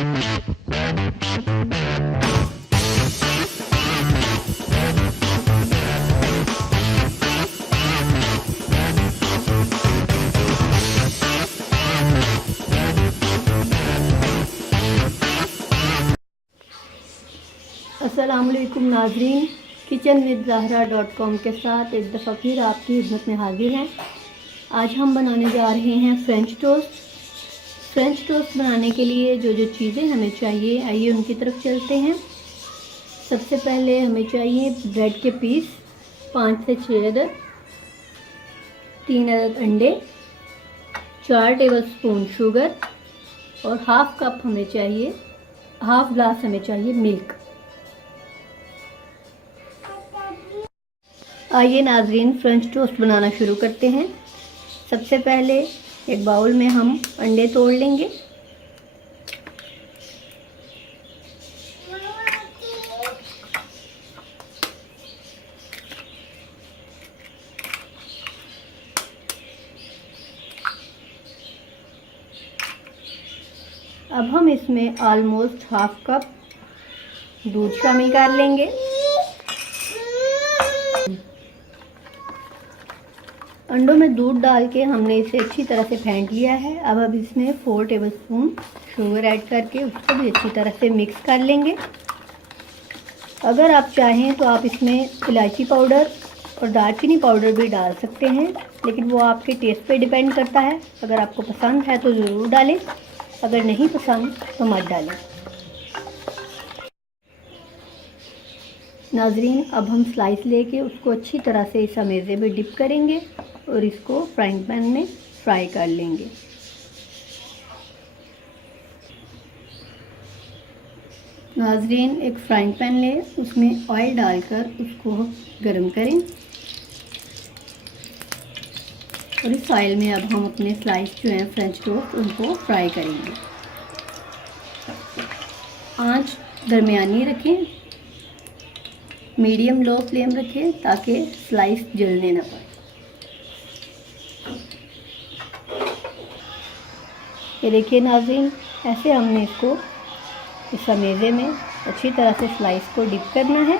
अस्सलामुअलैकुम नाज़रीन, kitchenwithzahra.com के साथ एक दफ़ा फिर आपकी खिदमत में हाजिर हैं। आज हम बनाने जा रहे हैं फ्रेंच टोस्ट। फ्रेंच टोस्ट बनाने के लिए जो जो चीज़ें हमें चाहिए, आइए उनकी तरफ चलते हैं। सबसे पहले हमें चाहिए ब्रेड के पीस 5 से 6 अदद, 3 अदद अंडे, 4 टेबलस्पून शुगर और हाफ ग्लास हमें चाहिए मिल्क। आइए नाज़रीन, फ्रेंच टोस्ट बनाना शुरू करते हैं। सबसे पहले एक बाउल में हम अंडे तोड़ लेंगे। अब हम इसमें ऑलमोस्ट हाफ कप दूध शामिल कर लेंगे। अंडों में दूध डाल के हमने इसे अच्छी तरह से फेंट लिया है। अब इसमें 4 टेबलस्पून शुगर ऐड करके उसको भी अच्छी तरह से मिक्स कर लेंगे। अगर आप चाहें तो आप इसमें इलायची पाउडर और दालचीनी पाउडर भी डाल सकते हैं, लेकिन वो आपके टेस्ट पे डिपेंड करता है। अगर आपको पसंद है तो ज़रूर डालें, अगर नहीं पसंद तो मत डालें। नाज़रीन, अब हम स्लाइस लेके उसको अच्छी तरह से इस अमेज़े में डिप करेंगे और इसको फ्राइंग पैन में फ्राई कर लेंगे। नाज़रीन, एक फ्राइंग पैन लें, उसमें ऑयल डालकर उसको गरम करें और इस ऑयल में अब हम अपने स्लाइस जो हैं फ्रेंच टोस्ट उनको फ्राई करेंगे। आंच दरमियानी रखें, मीडियम लो फ्लेम रखें ताकि स्लाइस जलने ना पाए। ये देखिए नाज़रीन, ऐसे हमने इसको इस अमेज़े में अच्छी तरह से स्लाइस को डिप करना है।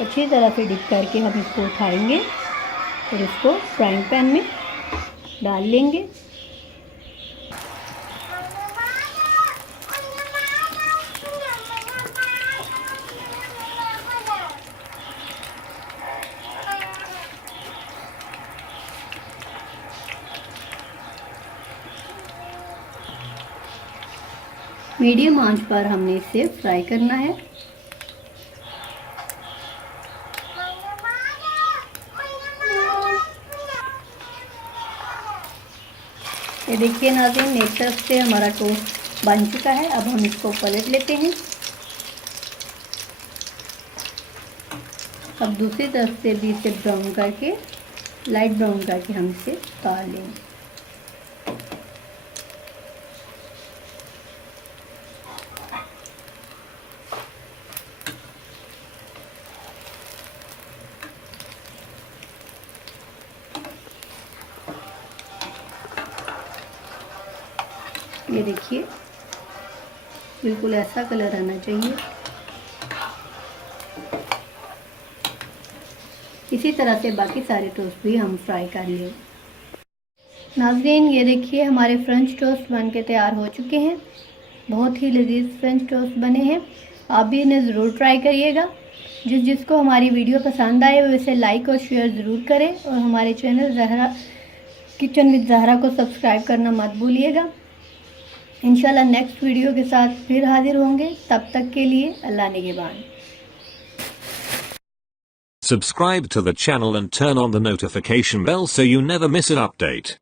अच्छी तरह से डिप करके हम इसको उठाएंगे और इसको फ्राइंग पैन में डाल लेंगे। मीडियम आंच पर हमने इसे फ्राई करना है। ये देखिए नाज़रीन, एक तरफ से हमारा टोस्ट बन चुका है। अब हम इसको पलट लेते हैं। अब दूसरी तरफ से भी इसे ब्राउन करके, लाइट ब्राउन करके हम इसे तल लेंगे। ये देखिए, बिल्कुल ऐसा कलर आना चाहिए। इसी तरह से बाकी सारे टोस्ट भी हम फ्राई कर लें। नाज़रीन, ये देखिए हमारे फ्रेंच टोस्ट बन के तैयार हो चुके हैं। बहुत ही लजीज फ्रेंच टोस्ट बने हैं। आप भी इन्हें ज़रूर ट्राई करिएगा। जिसको हमारी वीडियो पसंद आए वो इसे लाइक और शेयर ज़रूर करें और हमारे चैनल किचन विद ज़हरा को सब्सक्राइब करना मत भूलिएगा। इंशाल्लाह नेक्स्ट वीडियो के साथ फिर हाजिर होंगे। तब तक के लिए अल्लाह निगहबान। Subscribe to the channel and turn on the notification bell so you never miss an update.